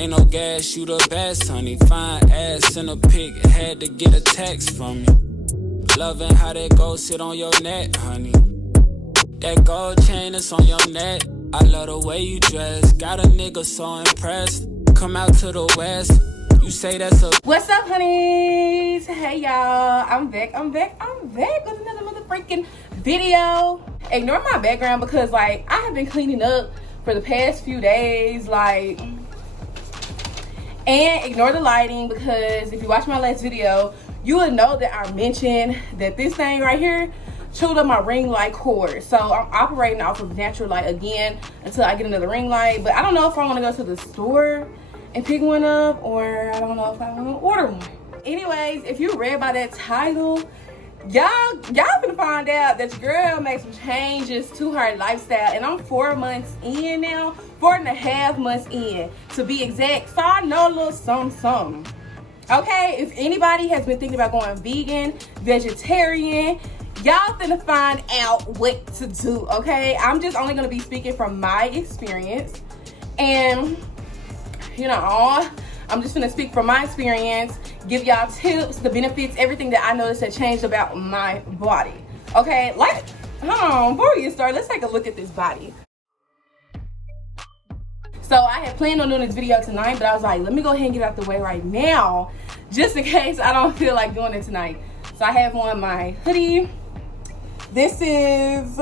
Ain't no gas, you the best, honey. Fine ass in a pic, had to get a text from you. Loving how that gold sit on your neck, honey. That gold chain is on your neck. I love the way you dress. Got a nigga so impressed. Come out to the west. You say that's a... What's up, honeys? Hey, y'all. I'm back with another motherfucking video. Ignore my background because, like, I have been cleaning up for the past few days, like... And ignore the lighting because if you watch my last video, you would know that I mentioned that this thing right here chewed up my ring light cord. So I'm operating off of natural light again until I get another ring light. But I don't know if I want to go to the store and pick one up, or I don't know if I want to order one. Anyways, if you read by that title, y'all gonna find out that your girl made some changes to her lifestyle, and I'm 4 months in now, 4.5 months in to be exact. So I know a little something. Okay, if anybody has been thinking about going vegan, vegetarian, y'all finna find out what to do, okay? I'm just only gonna be speaking from my experience, and you know, I'm just gonna speak from my experience, give y'all tips, the benefits, everything that I noticed that changed about my body. Okay, like, hold on, before we get started, let's take a look at this body. So I had planned on doing this video tonight, but I was like, let me go ahead and get out the way right now, just in case I don't feel like doing it tonight. So I have on my hoodie. This is,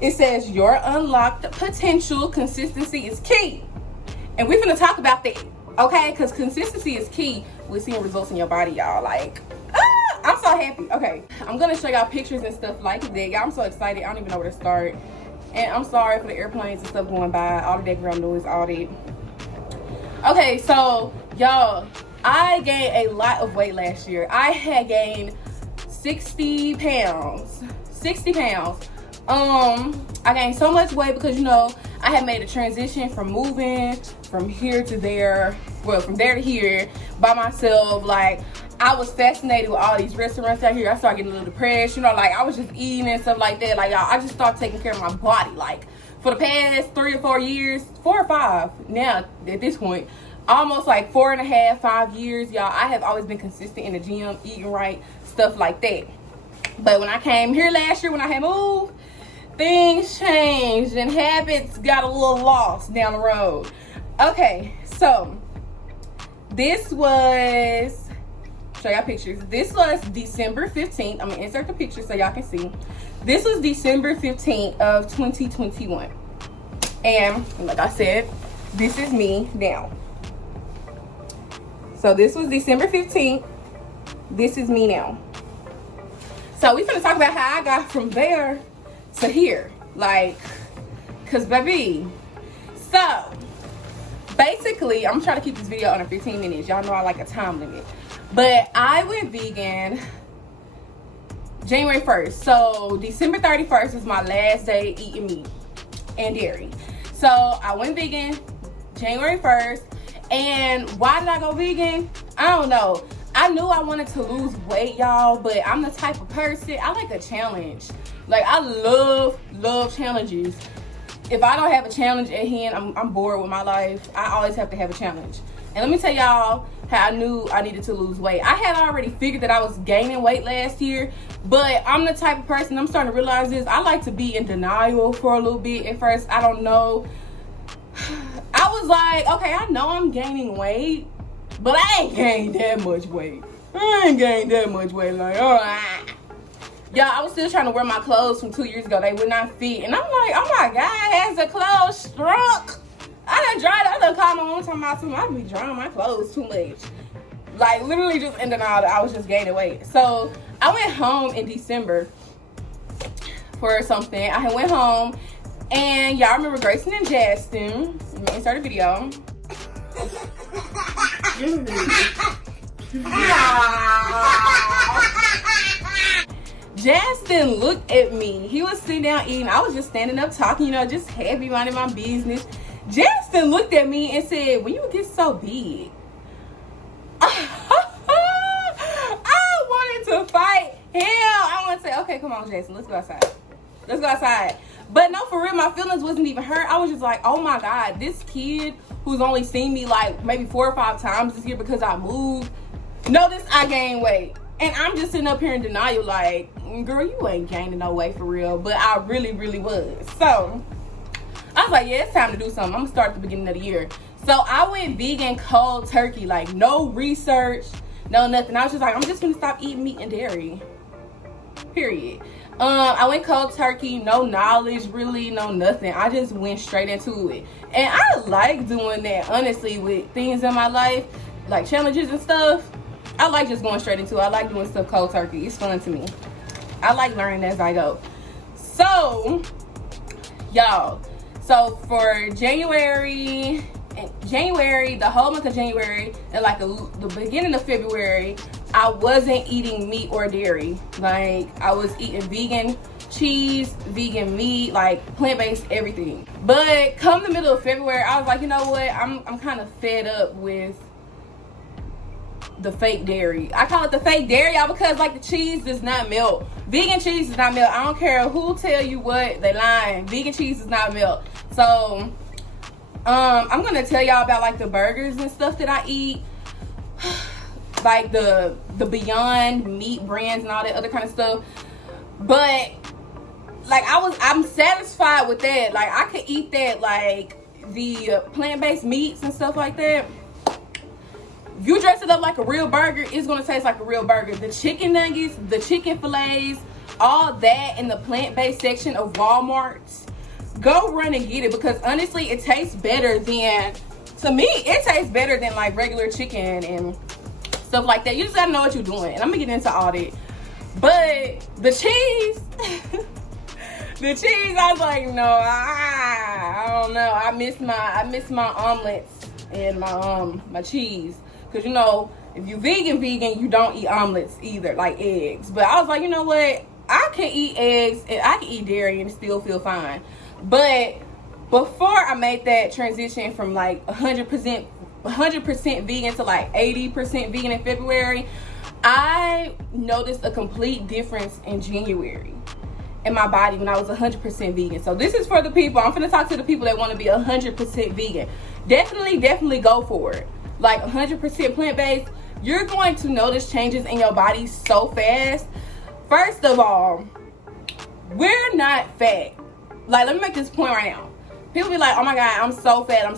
it says your unlocked potential, consistency is key. And we're gonna talk about that, okay? Because consistency is key with seeing results in your body, y'all. Like, I'm so happy. Okay, I'm gonna show y'all pictures and stuff like that. Y'all, I'm so excited. I don't even know where to start. And I'm sorry for the airplanes and stuff going by, all the background noise, all that. Okay, so y'all, I gained a lot of weight last year. I had gained 60 pounds. 60 pounds. I gained so much weight because, you know, I had made a transition from moving from here to there, well, from there to here by myself. Like, I was fascinated with all these restaurants out here. I started getting a little depressed, you know, like I was just eating and stuff like that. Like, y'all, I just started taking care of my body. Like, for the past 3 or 4 years, 4 or 5 now at this point, almost like 4.5, 5 years, y'all, I have always been consistent in the gym, eating right, stuff like that. But when I came here last year, when I had moved, things changed and habits got a little lost down the road. Okay, so this was, show y'all pictures. This was December 15th. I'm gonna insert the picture so y'all can see. This was December 15th of 2021. And like I said, this is me now. So this was December 15th. This is me now. So we finna talk about how I got from there to here. Like, cause baby. So basically, I'm trying to keep this video under 15 minutes. Y'all know I like a time limit. But I went vegan January 1st. So December 31st is my last day eating meat and dairy. So I went vegan January 1st. And why did I go vegan? I don't know. I knew I wanted to lose weight, y'all, but I'm the type of person, I like a challenge. Like, I love challenges. If I don't have a challenge at hand, I'm bored with my life. I always have to have a challenge. And let me tell y'all how I knew I needed to lose weight. I had already figured that I was gaining weight last year, but I'm the type of person, I'm starting to realize this, I like to be in denial for a little bit. At first, I don't know. I was like, okay, I know I'm gaining weight, but I ain't gained that much weight. I ain't gained that much weight. Like, all right. Y'all, I was still trying to wear my clothes from 2 years ago. They would not fit. And I'm like, oh my God, has the clothes shrunk? I done dried it. I done called my mom talking about something. I be drying my clothes too much. Like, literally just in denial that I was just gaining weight. So I went home in December for something. I went home, and y'all remember Grayson and Justin. Let me insert a video. Justin looked at me. He was sitting down eating. I was just standing up talking, you know, just happy, minding my business. Justin looked at me and said, when you get so big, I wanted to fight him. I want to say, okay, come on, Jason, let's go outside. Let's go outside. But no, for real, my feelings wasn't even hurt. I was just like, oh my God, this kid who's only seen me like maybe 4 or 5 times this year because I moved, notice I gained weight. And I'm just sitting up here in denial like, girl, you ain't gaining no weight for real. But I really, really was. So I was like, yeah, it's time to do something. I'm gonna start at the beginning of the year. So I went vegan cold turkey, like no research, no nothing. I was just like, I'm just gonna stop eating meat and dairy, period. I went cold turkey, no knowledge really, no nothing. I just went straight into it. And I like doing that, honestly, with things in my life, like challenges and stuff. I like just going straight into it. I like doing stuff cold turkey. It's fun to me. I like learning as I go. So, y'all, so for January, the whole month of January, and like the beginning of February, I wasn't eating meat or dairy. Like, I was eating vegan cheese, vegan meat, like plant-based everything. But come the middle of February, I was like, you know what? I'm kind of fed up with the fake dairy. I call it the fake dairy, y'all, because like the cheese does not melt. Vegan cheese does not melt. I don't care who tell you what, they lying. Vegan cheese does not melt. So I'm gonna tell y'all about like the burgers and stuff that I eat, like the Beyond Meat brands and all that other kind of stuff. But like I'm satisfied with that. Like I could eat that, like the plant-based meats and stuff like that. If you dress it up like a real burger, it's gonna taste like a real burger. The chicken nuggets, the chicken fillets, all that in the plant-based section of Walmart, go run and get it, because honestly, it tastes better than, to me, it tastes better than like regular chicken and stuff like that. You just gotta know what you're doing. And I'm gonna get into all that. But the cheese, the cheese, I was like, no, I don't know. I miss my omelets and my cheese. Cause you know, if you vegan, you don't eat omelets either, like eggs. But I was like, you know what? I can eat eggs and I can eat dairy and still feel fine. But before I made that transition from like 100% vegan to like 80% vegan in February, I noticed a complete difference in January in my body when I was 100% vegan. So this is for the people. I'm finna talk to the people that want to be 100% vegan. Definitely go for it. Like 100% plant-based, you're going to notice changes in your body so fast. First of all, we're not fat. Like, let me make this point right now. People be like, oh my God, I'm so fat,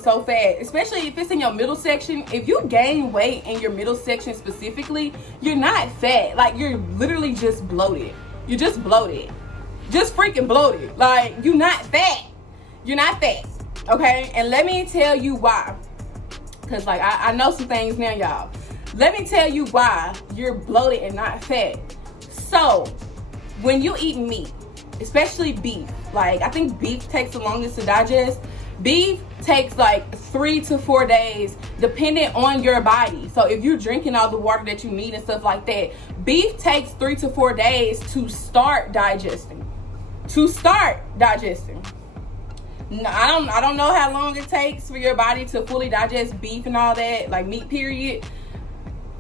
especially if it's in your middle section. If you gain weight in your middle section specifically, you're not fat. Like, you're literally just bloated. You're just bloated. Just freaking bloated. Like, you're not fat. You're not fat, okay? And let me tell you why. Because, like, I know some things now, y'all. Let me tell you why you're bloated and not fat. So, when you eat meat, especially beef, like, I think beef takes the longest to digest. Beef takes like 3 to 4 days, depending on your body. So, if you're drinking all the water that you need and stuff like that, beef takes 3 to 4 days to start digesting. No, I don't know how long it takes for your body to fully digest beef and all that, like meat, period.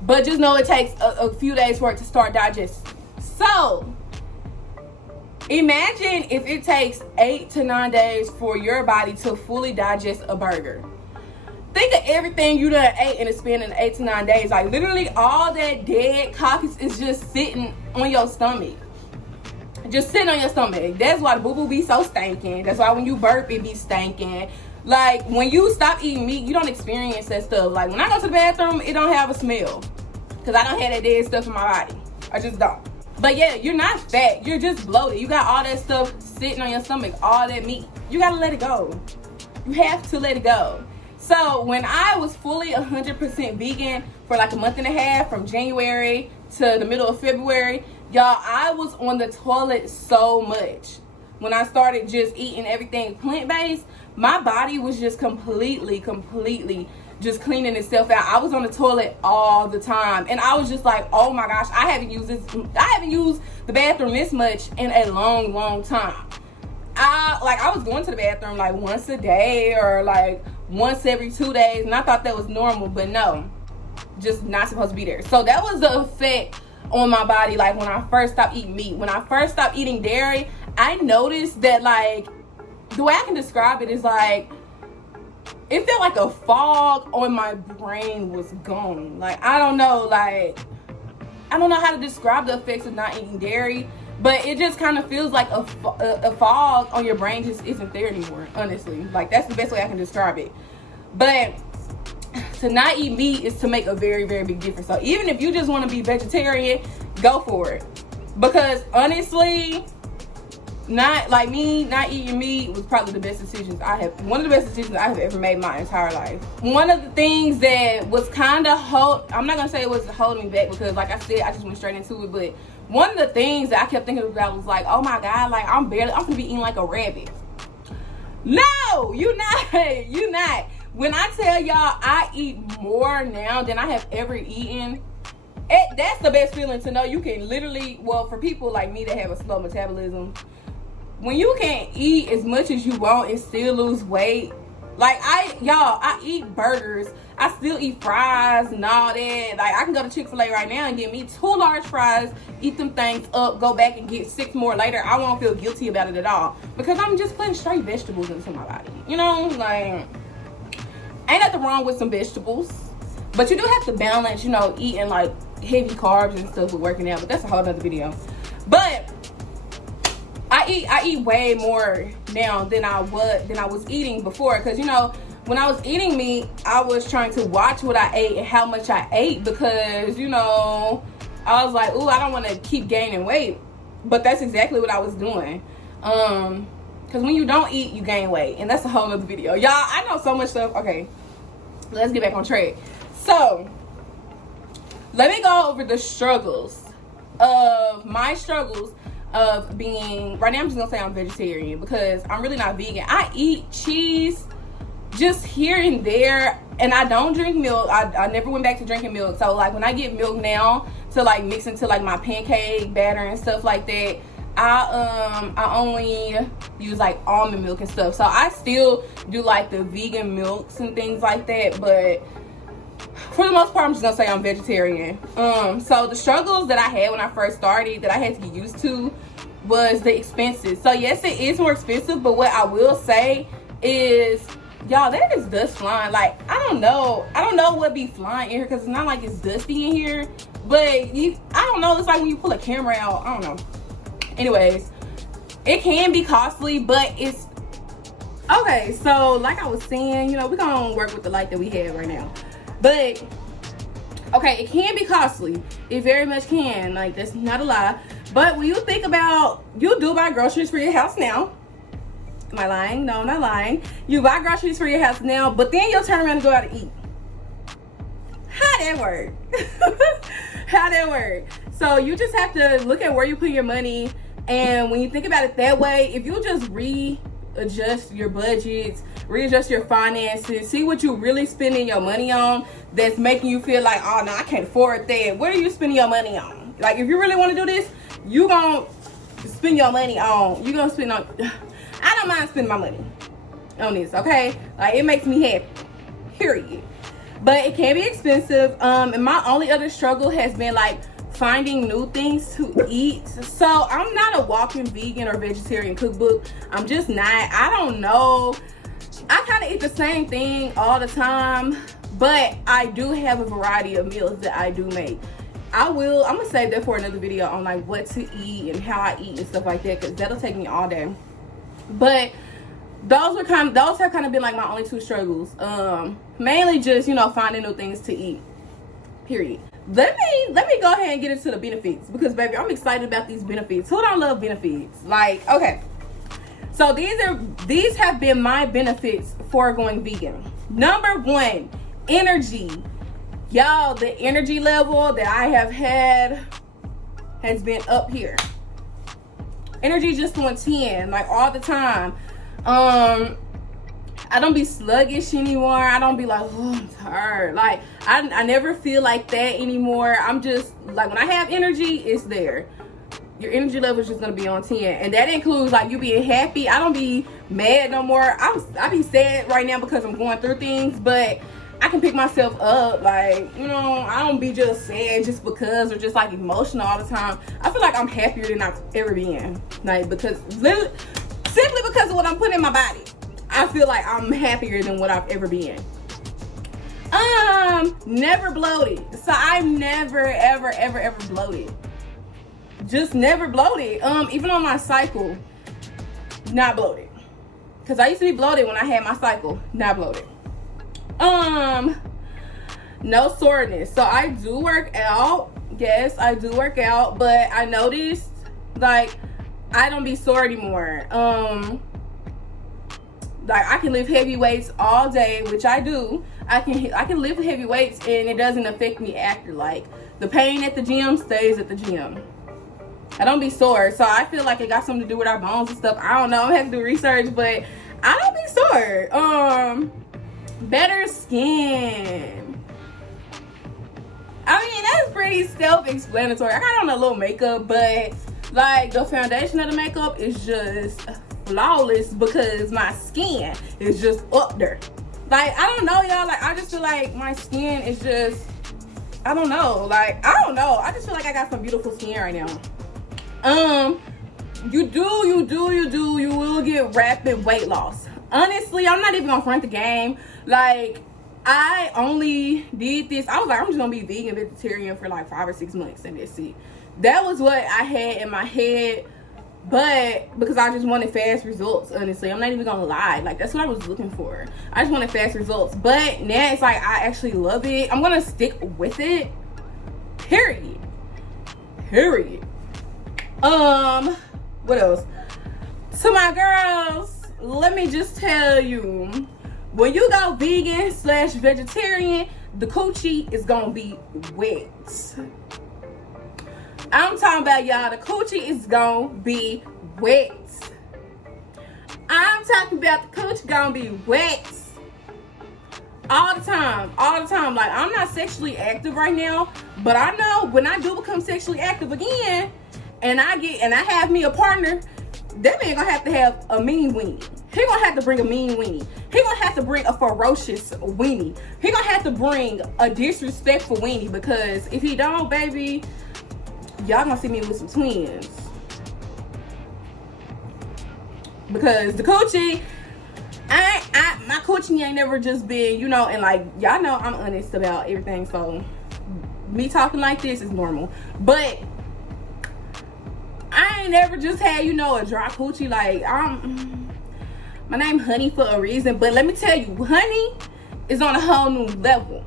But just know it takes a few days for it to start digesting. So, imagine if it takes 8 to 9 days for your body to fully digest a burger. Think of everything you done ate in a span of 8 to 9 days. Like, literally all that dead carcass is just sitting on your stomach. Just sitting on your stomach. That's why the boo-boo be so stinking. That's why when you burp, it be stinking. Like, when you stop eating meat, you don't experience that stuff. Like, when I go to the bathroom, it don't have a smell. Because I don't have that dead stuff in my body. I just don't. But yeah, you're not fat. You're just bloated. You got all that stuff sitting on your stomach. All that meat. You got to let it go. You have to let it go. So, when I was fully 100% vegan for like a month and a half, from January to the middle of February, y'all, I was on the toilet so much. When I started just eating everything plant-based, my body was just completely just cleaning itself out. I was on the toilet all the time. And I was just like, oh my gosh, I haven't used the bathroom this much in a long time. I was going to the bathroom like once a day or like once every 2 days, and I thought that was normal, but no, just not supposed to be there. So that was the effect on my body. Like, when I first stopped eating meat, when I first stopped eating dairy, I noticed that like the way I can describe it is like, it felt like a fog on my brain was gone. Like, I don't know how to describe the effects of not eating dairy, but it just kind of feels like a fog on your brain just isn't there anymore, honestly. Like, that's the best way I can describe it. But to not eat meat is to make a very, very big difference. So even if you just want to be vegetarian, go for it. Because honestly, not eating meat was probably the best decisions one of the best decisions I have ever made my entire life. One of the things that was kind of I'm not gonna say it was holding me back, because like I said, I just went straight into it, but one of the things that I kept thinking about was like, oh my God, like I'm gonna be eating like a rabbit. No, you're not. When I tell y'all I eat more now than I have ever eaten, that's the best feeling, to know you can literally, well, for people like me that have a slow metabolism, when you can eat as much as you want and still lose weight. Like, I eat burgers, I still eat fries and all that. Like, I can go to Chick-fil-A right now and get me 2 large fries, eat them things up, go back and get 6 more later. I won't feel guilty about it at all, because I'm just putting straight vegetables into my body. You know, like, ain't nothing wrong with some vegetables, but you do have to balance, you know, eating like heavy carbs and stuff with working out, but that's a whole other video. But I eat way more now than I was eating before, because, you know, when I was eating meat, I was trying to watch what I ate and how much I ate, because, you know, I was like, ooh, I don't want to keep gaining weight. But that's exactly what I was doing. Because when you don't eat, you gain weight, and that's a whole other video. Y'all, I know so much stuff. Okay, let's get back on track. So let me go over the struggles of being, right now I'm just gonna say I'm vegetarian, because I'm really not vegan. I eat cheese just here and there, and I don't drink milk. I never went back to drinking milk. So like, when I get milk now to like mix into like my pancake batter and stuff like that, I only use like almond milk and stuff. So I still do like the vegan milks and things like that, but for the most part, I'm just gonna say I'm vegetarian. So the struggles that I had when I first started, that I had to get used to, was the expenses. So yes, it is more expensive, but what I will say is, y'all, there is dust flying. Like, I don't know what be flying in here, because it's not like it's dusty in here, but I don't know, it's like when you pull a camera out, I don't know. Anyways, it can be costly, but it's okay. So like I was saying, you know, we're gonna work with the light that we have right now. But okay, it can be costly. It very much can. Like, that's not a lie. But when you think about, you do buy groceries for your house now. Am I lying? No, I'm not lying. You buy groceries for your house now, but then you'll turn around and go out and eat. How that work? How that work? So you just have to look at where you put your money. And when you think about it that way, if you just readjust your budgets, readjust your finances, see what you really spending your money on that's making you feel like, oh no, I can't afford that. What are you spending your money on? Like, if you really want to do this, you gonna spend your money on, I don't mind spending my money on this, okay? Like, it makes me happy, period. But it can be expensive. And my only other struggle has been like finding new things to eat. So I'm not a walking vegan or vegetarian cookbook. I'm just not. I don't know. I kind of eat the same thing all the time, but I do have a variety of meals that I do make. I'm gonna save that for another video on like what to eat and how I eat and stuff like that, because that'll take me all day. But those have kind of been like my only 2 struggles. Mainly just, you know, finding new things to eat, period. Let me go ahead and get into the benefits, because baby, I'm excited about these benefits. Who don't love benefits? Like, okay, so these have been my benefits for going vegan. Number 1, energy. Y'all, the energy level that I have had has been up here. Energy just on 10, like all the time. I don't be sluggish anymore. I don't be like, oh, I'm tired. Like, I never feel like that anymore. I'm just like, when I have energy, it's there. Your energy level is just gonna be on 10, and that includes like you being happy. I don't be mad no more. I be sad right now because I'm going through things, but I can pick myself up. Like, you know, I don't be just sad just because, or just like emotional all the time. I feel like I'm happier than I've ever been. Like, because Simply because of what I'm putting in my body. I feel like I'm happier than what I've ever been. Never bloated. So I'm never, ever bloated. Just never bloated. Even on my cycle, not bloated. Cause I used to be bloated when I had my cycle, not bloated. No soreness. So I do work out. Yes, I do work out, but I noticed like I don't be sore anymore. Like I can lift heavy weights all day, which I do. I can lift heavy weights and it doesn't affect me after. Like the pain at the gym stays at the gym. I don't be sore, so I feel like it got something to do with our bones and stuff. I don't know. I have to do research, but I don't be sore. Better skin. I mean, that's pretty self-explanatory. I got on a little makeup, but like the foundation of the makeup is just flawless because my skin is just up there. Like, I don't know, y'all. Like, I just feel like my skin is just, I don't know. Like, I don't know. I just feel like I got some beautiful skin right now. You will get rapid weight loss. Honestly, I'm not even gonna front the game. Like, I only did this. I was like, I'm just gonna be vegan, vegetarian for like 5 or 6 months and that's it. That was what I had in my head, but because I just wanted fast results, honestly. I'm not even gonna lie. Like, that's what I was looking for. I just wanted fast results. But now it's like I actually love it. I'm gonna stick with it. Period. What else? To my girls, let me just tell you, when you go vegan/vegetarian, the coochie is gonna be wet. I'm talking about, y'all, the coochie is gonna be wet. I'm talking about the coochie gonna be wet. All the time. Like, I'm not sexually active right now, but I know when I do become sexually active again, and I have me a partner, that man gonna have a mean weenie. He gonna have to bring a mean weenie. He gonna have to bring a ferocious weenie. He gonna have to bring a disrespectful weenie, because if he don't, baby, y'all gonna see me with some twins. Because the coochie, my coochie ain't never just been, you know, and like, y'all know I'm honest about everything, so me talking like this is normal. But I ain't never just had, you know, a dry coochie. Like, my name Honey for a reason, but let me tell you, Honey is on a whole new level.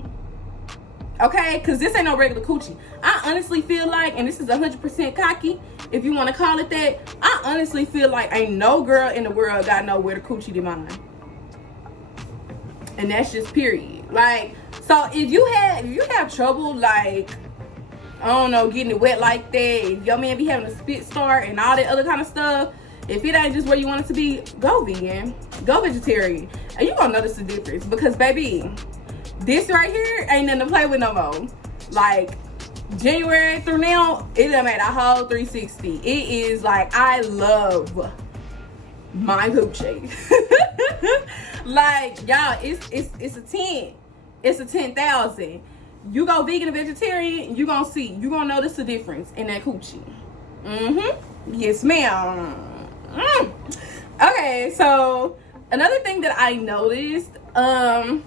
Okay, because this ain't no regular coochie. I honestly feel like, and this is 100% cocky, if you want to call it that, I honestly feel like ain't no girl in the world got know where the coochie than mine. And that's just period. Like, so if you have trouble, like, I don't know, getting it wet like that, if your man be having a spit start and all that other kind of stuff, if it ain't just where you want it to be, go vegan, go vegetarian, and you gonna notice the difference. Because baby, this right here ain't nothing to play with no more. Like, January through now, it done made a whole 360. It is like, I love my coochie. Like, y'all, it's a 10. It's a 10,000. You go vegan and vegetarian, you gonna notice the difference in that coochie. Yes, ma'am. Okay, so another thing that I noticed, well,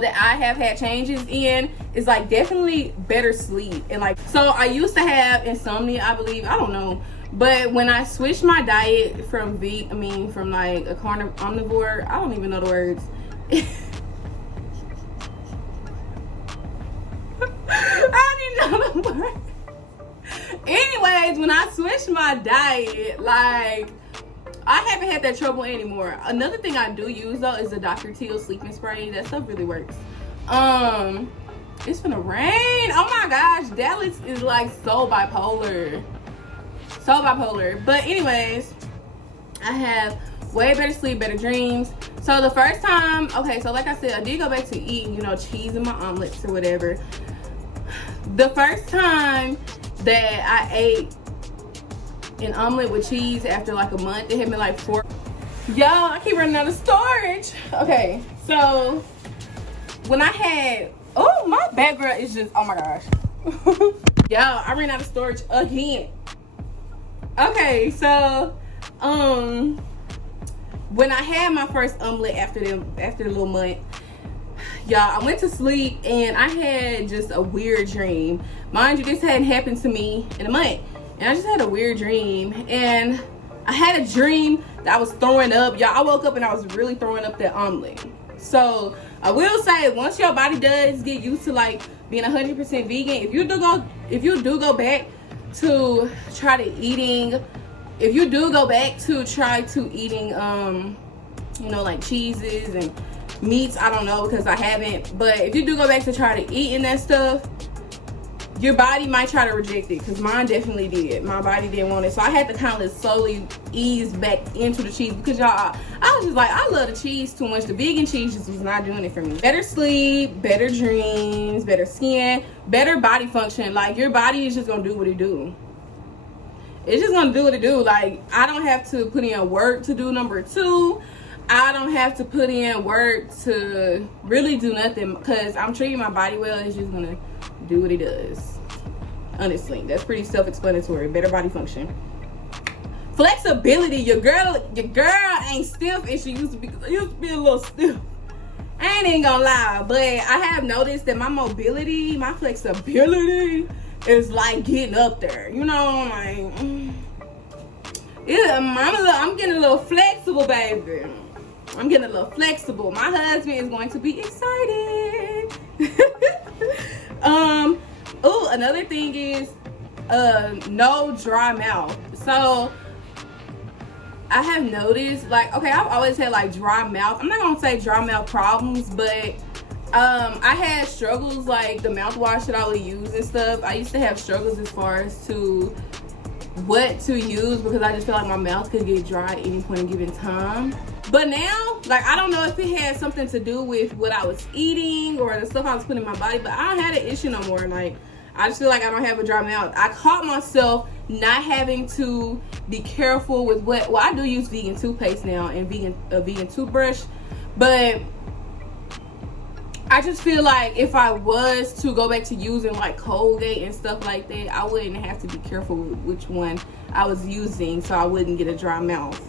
that I have had changes in is like definitely better sleep. And like, so I used to have insomnia, I believe, I don't know, but when I switched my diet from from like a omnivore, I don't even know the words. I didn't know the word. Anyways, when I switched my diet, like, I haven't had that trouble anymore. Another thing I do use though is the Dr. Teal sleeping spray. That stuff really works. It's gonna rain. Oh my gosh, Dallas is like so bipolar. But anyways, I have way better sleep, better dreams. So the first time, okay, so like I said, I did go back to eating, you know, cheese in my omelets or whatever. The first time that I ate an omelet with cheese after like a month, it had been like 4. Y'all, I keep running out of storage. Okay, so when I had, oh, my background is just, oh my gosh. Y'all, I ran out of storage again. Okay, so when I had my first omelet after the little month, y'all, I went to sleep and I had just a weird dream. Mind you, this hadn't happened to me in a month. And I just had a weird dream. And I had a dream that I was throwing up. Y'all, I woke up and I was really throwing up that omelet. So I will say, once your body does get used to like being 100% vegan, if you do go back to try to eating, you know, like cheeses and meats, I don't know, because I haven't, but if you do go back to try to eating that stuff, your body might try to reject it, because mine definitely did. My body didn't want it, so I had to kind of slowly ease back into the cheese, because y'all, I was just like, I love the cheese too much. The vegan cheese just was not doing it for me. Better sleep, better dreams, better skin, better body function. Like, your body is just gonna do what it do. It's just gonna do what it do. Like, I don't have to put in work to do number 2. I don't have to put in work to really do nothing, because I'm treating my body well. It's just gonna do what it does. Honestly, that's pretty self-explanatory. Better body function. Flexibility. Your girl ain't stiff, and she used to be a little stiff. I ain't even gonna lie, but I have noticed that my mobility, my flexibility is like getting up there. You know, like, yeah, I'm getting a little flexible, baby. I'm getting a little flexible. My husband is going to be excited. Oh, another thing is no dry mouth. So I have noticed, like, okay, I've always had like dry mouth. I'm not gonna say dry mouth problems, but I had struggles, like the mouthwash that I would use and stuff. I used to have struggles as far as to what to use, because I just feel like my mouth could get dry at any point in given time. But now, like, I don't know if it had something to do with what I was eating or the stuff I was putting in my body, but I don't have an issue no more. Like, I just feel like I don't have a dry mouth. I caught myself not having to be careful with well, I do use vegan toothpaste now and a vegan toothbrush, but I just feel like if I was to go back to using like Colgate and stuff like that, I wouldn't have to be careful with which one I was using, so I wouldn't get a dry mouth.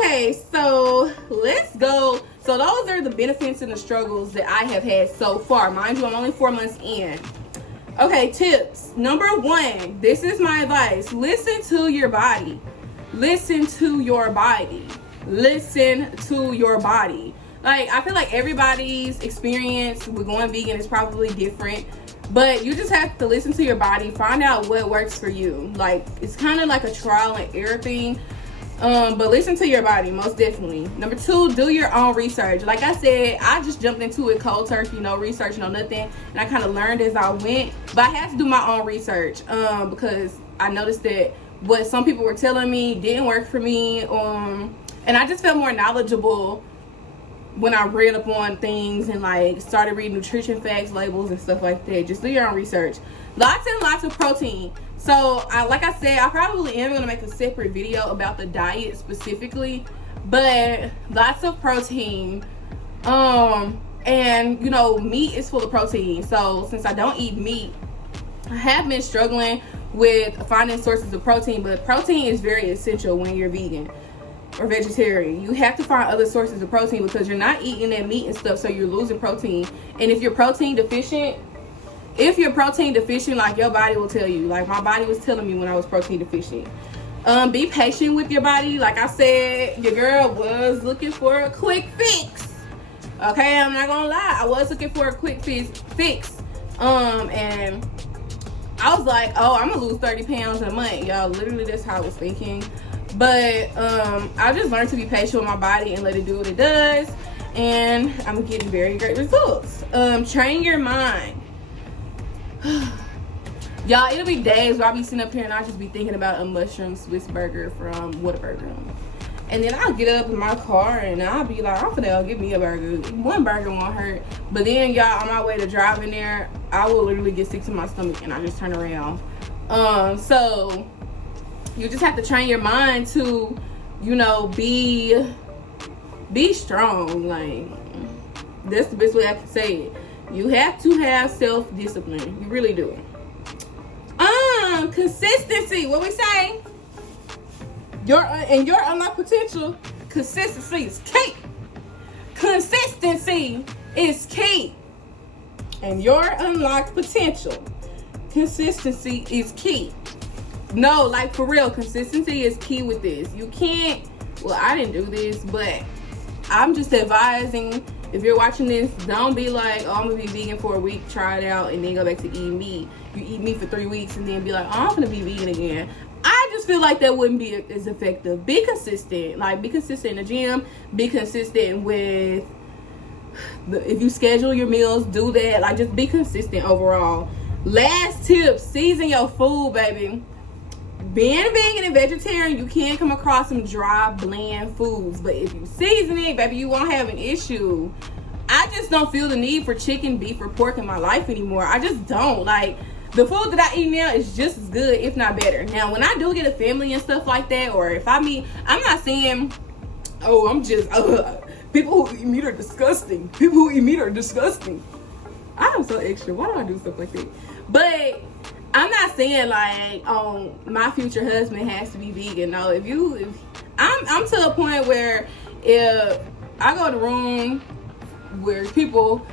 Okay, so let's go. So those are the benefits and the struggles that I have had so far. Mind you, I'm only 4 months in. Okay, tips. Number 1, this is my advice. Listen to your body. Listen to your body. Listen to your body. Like, I feel like everybody's experience with going vegan is probably different, but you just have to listen to your body, find out what works for you. Like, it's kind of like a trial and error thing. But listen to your body, most definitely. Number 2, do your own research. Like I said, I just jumped into it cold turkey, no research, no nothing, and I kind of learned as I went. But I had to do my own research because I noticed that what some people were telling me didn't work for me. And I just felt more knowledgeable when I read up on things and like started reading nutrition facts, labels, and stuff like that. Just do your own research. Lots and lots of protein. So like I said, I probably am going to make a separate video about the diet specifically, but lots of protein. And you know, meat is full of protein. So since I don't eat meat, I have been struggling with finding sources of protein, but protein is very essential when you're vegan or vegetarian. You have to find other sources of protein because you're not eating that meat and stuff, so you're losing protein. And if you're protein deficient, like your body will tell you. Like my body was telling me when I was protein deficient. Be patient with your body. Like I said, your girl was looking for a quick fix. Okay, I'm not gonna lie, I was looking for a quick fix. And I was like, oh, I'm gonna lose 30 pounds in a month. Y'all, literally that's how I was thinking. But I just learned to be patient with my body and let it do what it does, and I'm getting very great results. Train your mind. Y'all, it'll be days where I'll be sitting up here and I'll just be thinking about a mushroom Swiss burger from Whataburger. And then I'll get up in my car and I'll be like, I'm finna go get me a burger. One burger won't hurt. But then, y'all, on my way to driving there, I will literally get sick to my stomach and I just turn around. So you just have to train your mind to, you know, be strong. Like, that's the best way I can say it. You have to have self-discipline. You really do. Consistency. What we say? Your unlocked potential Consistency is key. Consistency is key. And your unlocked potential. Consistency is key. No, like for real, consistency is key with this. You can't, well, I didn't do this, but I'm just advising, if you're watching this, don't be like, oh, I'm gonna be vegan for a week, try it out, and then go back to eating meat. You eat meat for 3 weeks and then be like, oh, I'm gonna be vegan again. I just feel like that wouldn't be as effective. Be consistent. Like, be consistent in the gym. Be consistent with, if you schedule your meals, do that. Like, just be consistent overall. Last tip, season your food, baby. Being vegan and vegetarian, you can come across some dry, bland foods. But if you season it, baby, you won't have an issue. I just don't feel the need for chicken, beef, or pork in my life anymore. I just don't. Like, the food that I eat now is just as good, if not better. Now, when I do get a family and stuff like that, or if I meet, I'm not saying, oh, I'm just, people who eat meat are disgusting. People who eat meat are disgusting. I am so extra. Why do I do stuff like that? But I'm not saying like, my future husband has to be vegan. No, if I'm to a point where if I go in a room where people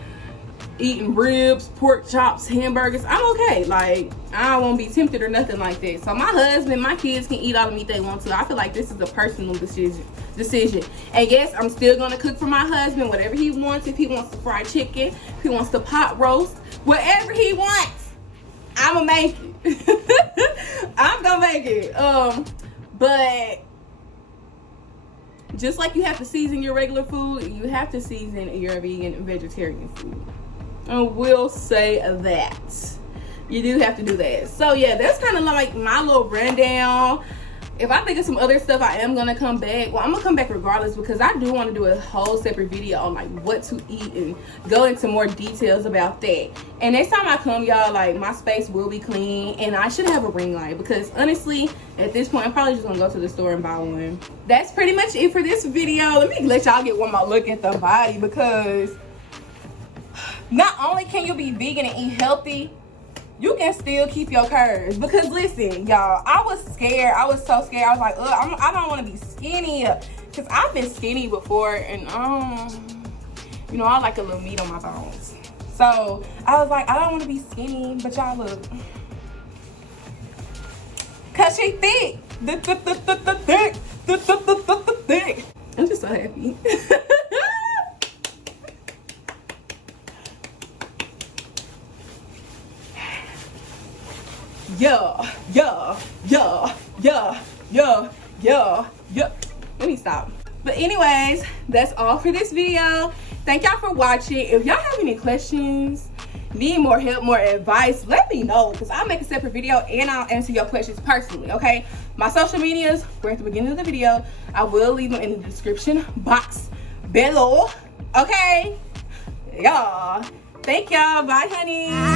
eating ribs, pork chops, hamburgers, I'm okay. Like, I won't be tempted or nothing like that. So my husband, my kids can eat all the meat they want to. I feel like this is a personal decision. And yes, I'm still gonna cook for my husband whatever he wants. If he wants to fry chicken, if he wants to pot roast, whatever he wants, I'ma make it. I'm gonna make it. But just like you have to season your regular food, you have to season your vegan and vegetarian food. I will say that. You do have to do that. So yeah, that's kind of like my little rundown. If I think of some other stuff, I am gonna come back. Well, I'm gonna come back regardless, because I do want to do a whole separate video on like what to eat and go into more details about that. And next time I come, y'all, like, my space will be clean, and I should have a ring light, because honestly, at this point, I'm probably just gonna go to the store and buy one. That's pretty much it for this video. Let me let y'all get one more look at the body, because not only can you be vegan and eat healthy, you can still keep your curves. Because listen, y'all, I was scared. I was so scared. I was like, I don't want to be skinny, because I've been skinny before, and you know, I like a little meat on my bones. So I was like, I don't want to be skinny, but y'all look, cause she thick. Thick. I'm just so happy. Yeah. Let me stop. But anyways, that's all for this video. Thank y'all for watching. If y'all have any questions, need more help, more advice, let me know, because I'll make a separate video and I'll answer your questions personally, okay? My social medias were at the beginning of the video. I will leave them in the description box below, okay? Y'all, thank y'all. Bye, honey.